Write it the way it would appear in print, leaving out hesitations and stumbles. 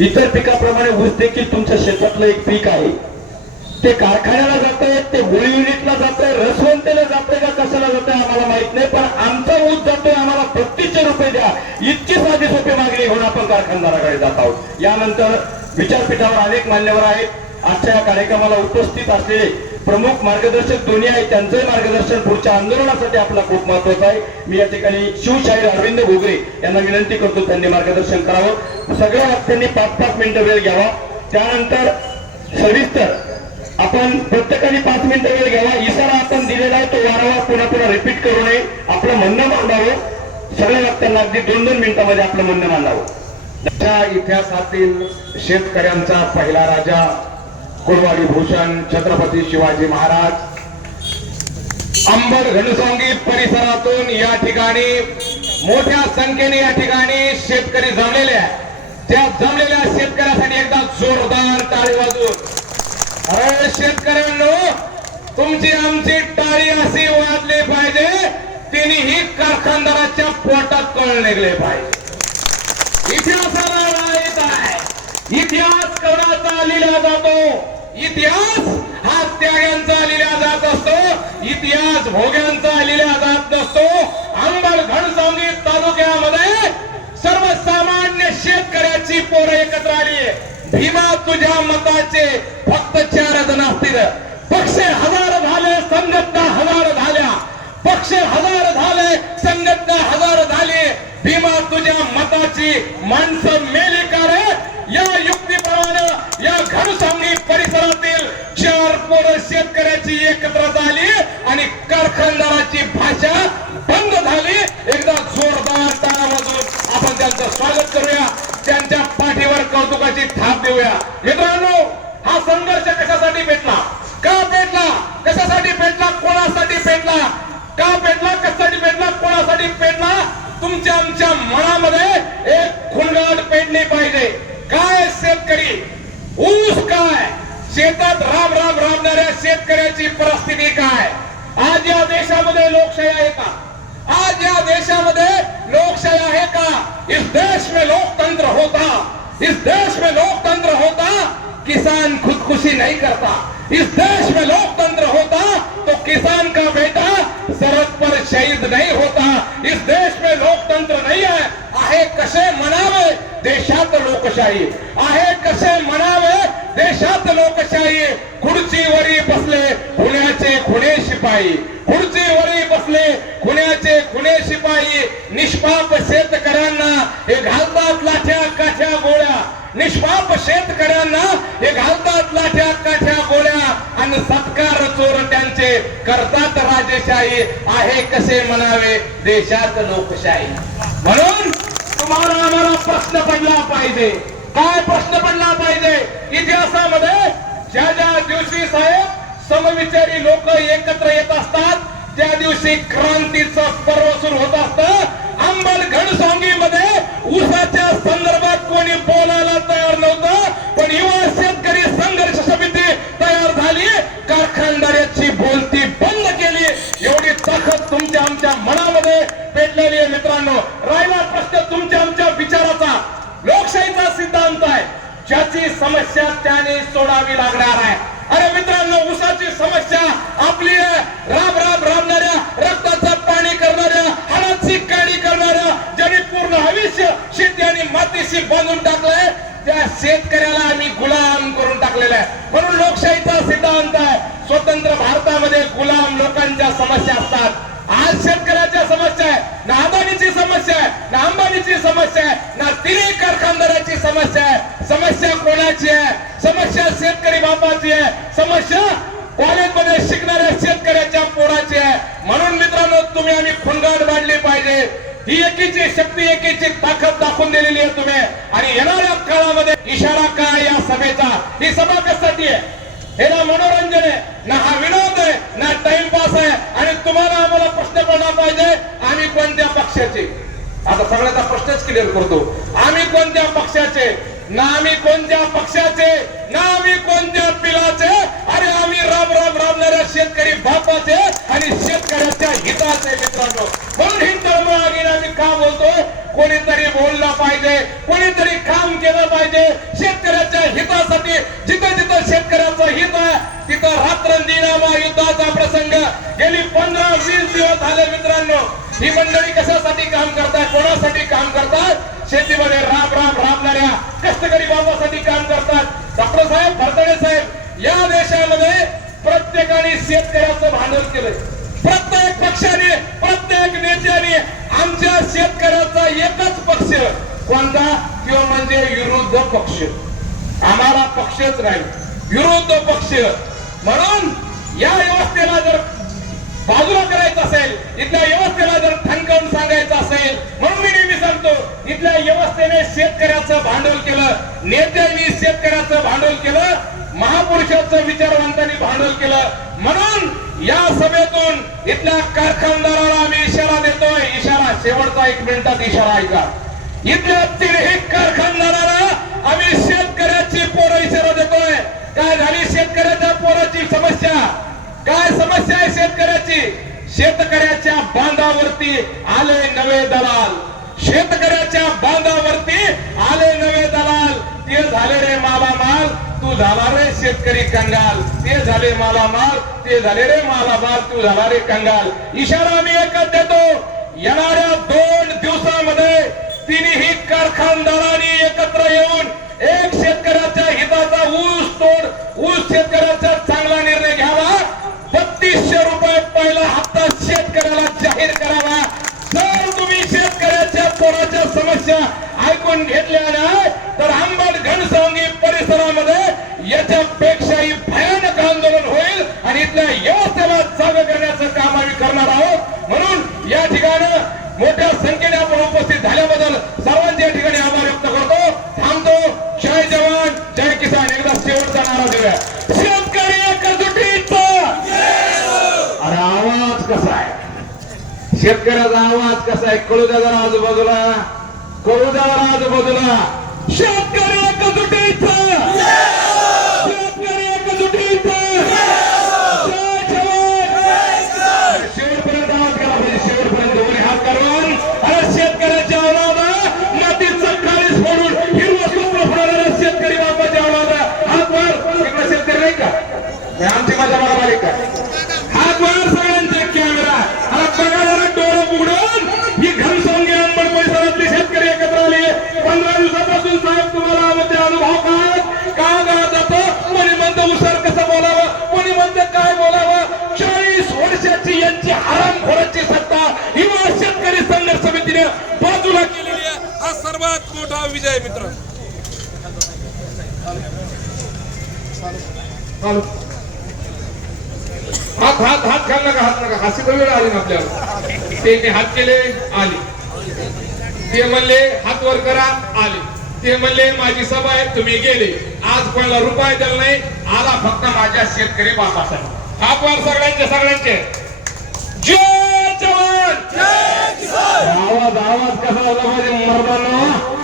इतर पिकाप्रमाणे ऊस देखील तुमच्या शेतातलं एक पीक आहे. ते कारखान्याला जातंय, ते गोळी युनिटला जातंय, रसवंतेला जातंय का कशाला जातंय आम्हाला माहित नाही, पण आमचा ऊस जातोय, आम्हाला 3200 रुपये द्या, इतकी साधी सोपी मागणी घेऊन आपण कारखानदाराकडे जात आहोत. यानंतर विचारपीठावर अनेक मान्यवर आहेत. आजच्या या कार्यक्रमाला उपस्थित असलेले प्रमुख मार्गदर्शक दोन्ही आहेत, त्यांचंही मार्गदर्शन पुढच्या आंदोलनासाठी आपला खूप महत्वाचं आहे. मी या ठिकाणी शिवशाहीर अरविंद घोगरे यांना विनंती करतो त्यांनी मार्गदर्शन करावं. सगळ्या वक्त्यांनी 5-5 मिनिटं वेळ घ्यावा. त्यानंतर सविस्तर आपण प्रत्येकाने 5 मिनिटं वेळ घ्यावा. इशारा आपण दिलेला आहे तो वारंवार पुन्हा पुन्हा रिपीट करू नये. आपलं म्हणणं मांडावं. सगळ्या वक्त्यांना अगदी 2-2 मिनिटांमध्ये आपलं म्हणणं मांडावं. इतिहासातील शेतकऱ्यांचा पहिला राजा कुळवाडी भूषण छत्रपती शिवाजी महाराज अंबड घनसावंगी परिसरातून या ठिकाणी मोठ्या संख्येने या ठिकाणी शेतकरी जमलेले आहेत. त्या जमलेल्या शेतकऱ्यासाठी एकदा जोरदार टाळी वाजवून. अरे शेतकऱ्यांनो, तुमची आमची टाळी अशी वाजली पाहिजे तिनेही कारखानदाराच्या पोटात कळ निघले पाहिजे. इतिहासाला माहित आहे, इतिहास कोणाचा लिहिला जातो? इतिहास हा त्यागांचा लिहिला जात असतो, इतिहास भोग्यांचा लिहिला जात नसतो. अंबड घनसावंगी तालुक्यामध्ये सर्वसामान्य शेतकऱ्याची पोरं एकत्र आली. भीमा तुझ्या मताचे फक्त 4 जण असतील. पक्ष 1000 झाले, संघटना 1000 झाल्या. पक्ष 1000 झाले, संघटना 1000 झाली. भीमा तुझ्या मताची माणसं मेली का रे? या युक्तीप्रमाणे या घनसावंगी परिसरातील 4 पोरं शेतकऱ्याची एकत्र झाली आणि कारखानदाराची भाषा बंद झाली. एकदा जोरदार टाळ्या वाजवून आपण त्यांचं स्वागत करूया, त्यांच्या पाठीवर कौतुकाची थाप देऊया. मित्रांनो, हा संघर्ष कशासाठी पेटला? का पेटला? कशासाठी पेटला? कोणासाठी पेटला? का पेटला? कशासाठी पेटला? कोणासाठी पेटला? तुमच्या आमच्या मनामध्ये एक खुणगाट पेटली पाहिजे. काय शेतकरी, ऊस काय, शेतात राब राब राबणाऱ्या शेतकऱ्याची परिस्थिती काय? आज या देशामध्ये लोकशाही आहे का? आज या देशामध्ये लोकशाही आहे का? इस देश में लोकतंत्र होता, इस देश में लोकतंत्र होता, किसान खुदकुशी नहीं करता. इस देश में लोकतंत्र होता तो किसान का बेटा सरहद पर शहीद नहीं होता. इस देश में लोकतंत्र नहीं आहे कसे म्हणावे देशात लोकशाही? आहे कसे म्हणावे देशात लोकशाही? खुर्चीवरी बसले खुण्याचे खुणे शिपाई, खुर्चीवरी बसले खुण्याचे खुणे शिपाई. निष्पाप शेतकऱ्यांना हे घालतात लाठ्या काठ्या गोळ्या. निष्पाप शेतकऱ्यांना हे घालतात लाठ्या काठ्या गोळ्या आणि सत्कार चोरट्यांचे करतात राजेशाही. आहे कसे म्हणावे देशात लोकशाही? म्हणून तुम्हाला आम्हाला प्रश्न पडला पाहिजे. काय प्रश्न पडला पाहिजे? इतिहासामध्ये ज्या ज्या दिवशी साहेब समविचारी लोक एकत्र येत असतात त्या दिवशी क्रांतीचं पर्व सुरू होत असतं. अंबड घनसावंगी मध्ये ऊसाच्या संदर्भात कोणी बोलायला तयार नव्हतं, पण युवा शेतकरी संघर्ष समिती तयार झाली, कारखानदाराची बोलती बंद केली. एवढी ताकद तुमच्या आमच्या मनामध्ये पेटलेली आहे. मित्रांनो, राहिला प्रश्न तुमच्या आमच्या विचाराचा. लोकशाहीचा सिद्धांत आहे, ज्याची समस्या त्याने सोडावी लागणार आहे. अरे मित्रांनो, ऊसाची समस्या आपली राब राब राबणाऱ्या, रक्ताचं पाणी करणाऱ्या, हाडाची काढी करणाऱ्या, ज्यांनी पूर्ण आयुष्य शेती आणि मातीशी बांधून टाकलंय त्या शेतकऱ्याला आम्ही गुलाम करून टाकलेला आहे. म्हणून लोकशाहीचा सिद्धांत आहे, स्वतंत्र भारतामध्ये गुलाम लोकांच्या समस्या असतात. आज शेतकऱ्याच्या समस्या आहे, ना अदानीची समस्या आहे, ना अंबानीची समस्या आहे, ना तिन्ही कारखानदाराची समस्या आहे. समस्या कोणाची आहे? समस्या शेतकरी बापाची आहे. समस्या कॉलेजमध्ये शिकणाऱ्या शेतकऱ्याच्या पोराची आहे. म्हणून मित्रांनो, तुम्ही आम्ही खुणगाट बांधली पाहिजे. ही एकीची शक्ती, एकीची ताकद दाखवून दिलेली आहे तुम्ही. आणि येणाऱ्या काळामध्ये इशारा काय या सभेचा? ही सभा कशासाठी आहे? हे ना मनोरंजन आहे, ना हा विनोद आहे, ना टाइमपास आहे. आणि तुम्हाला आम्हाला प्रश्न पडला पाहिजे, आम्ही कोणत्या पक्षाचे? आता सगळ्याचा प्रश्नच क्लिअर करतो. आम्ही कोणत्या पक्षाचे? ना आम्ही कोणत्या पक्षाचे, ना आम्ही कोणत्या पिलाचे. अरे आम्ही राब राब राबणाऱ्या शेतकरी बापाचे आणि शेतकऱ्याच्या हिताचे. मित्रांनो, म्हणून ही तळमळ आम्ही का बोलतोय? कोणीतरी बोललं पाहिजे, कोणीतरी काम केलं पाहिजे शेतकऱ्याच्या हितासाठी. जिथं जिथं शेतकऱ्याचं हित आहे तिथं रात्रंदिनामा युद्धाचा प्रसंग. गेली 15-20 दिवस झाले मित्रांनो, ही मंडळी कशासाठी काम करतात, कोणासाठी काम करतात? शेतीमध्ये राबणाऱ्या कष्टकरी बाबासाठी काम करतात. डॉक्टर साहेब, भरतडे साहेब, या देशामध्ये प्रत्येकाने शेतकऱ्याचं भांडवल केलंय. प्रत्येक पक्षाने, प्रत्येक नेत्याने आमच्या शेतकऱ्याचा एकच पक्ष कोणता? तो म्हणजे विरुद्ध पक्ष. आम्हाला पक्षच नाही, विरुद्ध पक्ष. म्हणून या व्यवस्थेला जर बाजूला करायचं असेल, इथल्या व्यवस्थेला जर ठणकावून सांगायचं असेल, म्हणून मी नेहमी सांगतो, इथल्या व्यवस्थेने शेतकऱ्याचं भांडवल केलं, नेत्यांनी शेतकऱ्याचं भांडवल केलं, महापुरुषाचं विचारवंतांनी भांडवल केलं. म्हणून या सभेतून इथल्या कारखानदाराला आम्ही इशारा देतोय. इशारा शेवटचा 1 मिनिटात इशारा ऐका. इथल्या 3ही कारखानदाराला आम्ही शेतकऱ्याची पोरं इशारा देतोय. काय झाली शेतकऱ्याच्या पोराची समस्या? काय समस्या आहे शेतकऱ्याची? शेतकऱ्याच्या बांधावरती आले नवे दलाल, शेतकऱ्याच्या बांधावरती आले नवे दलाल. ते झाले रे मालामाल, तू झाला रे शेतकरी कंगाल. ते झाले मालामाल, ते झाले रे मालामाल, तू झाला रे कंगाल. इशारा आम्ही एकच देतो, येणाऱ्या 2 दिवसामध्ये तिन्ही कारखानदारांनी एकत्र येऊन एक शेतकऱ्याच्या हिताचा ऊस शेतकऱ्याचा चांगला निर्णय घ्यावा. 3200 रुपये पहिला हप्ता शेतकऱ्याला जाहीर करावा. जर तुम्ही शेतकऱ्याच्या पोराच्या समस्या ऐकून घेतल्या नाही तर अंबड घनसावंगी परिसरामध्ये याच्यापेक्षाही भयानक आंदोलन होईल आणि इथल्या व्यवस्थेला जाग करण्याचं काम आम्ही करणार आहोत. म्हणून या ठिकाणी मोठ्या संख्येने आपण उपस्थित झाल्याबद्दल सर्वांचे या ठिकाणी आभार व्यक्त करतो. थांबतो. जय जवान, जय किसान. एकदा शेवटचा नारा देऊया. शेतकरी एकजुटीचा. अरे आवाज कसा आहे? शेतकऱ्याचा आवाज कसा आहे? कळू द्या जरा आजूबाजूला, कळू द्या जरा आजूबाजूला. शेतकरी एकजुटीचा. शेतकरी एकजुटीचा. जय जवान. शेवटपर्यंत आवाज करा पाहिजे. शेवटपर्यंत दोन्ही हात करून. अरे शेतकऱ्याच्या औलादा मातीचं काळीस फोडून हिरवं स्वप्न फोडणाऱ्या शेतकरी बापाच्या औलादा हात वर. इकडे शेतकरी नाही का? आमची माझ्या मला मालिक का? हात वर सगळ्यांचे कॅमेरा. अरे बघा जरा डोळं उघडून. ही घनसावंगी अंबड परिसरातली शेतकरी एकत्र आले. 15 दिवसापासून साहेब तुम्हाला आमचे अनुभव का गावात जातो? कोणी म्हणतं उसार कसं बोलावं, कोणी म्हणतं काय बोलावं. 40 वर्षाची यांची हरामखोराची सत्ता युवा शेतकरी संघर्ष समितीने बाजूला केलेली आहे. हा सर्वात मोठा विजय मित्र. हात हात हात घाल नका, हात नका. हसी वेळ आली ना आपल्याला. ते हात केले, आली. ते म्हणले हात वर करा, आले. ते म्हणले माझी सभा आहे, तुम्ही गेले. आज पहिला रुपया दिला नाही, आला फक्त माझ्या शेतकरी बापासाठी. हात वर सगळ्यांचे. जय जवान, जय किसान. आवाज कसा झाला पाहिजे मर्दांनो?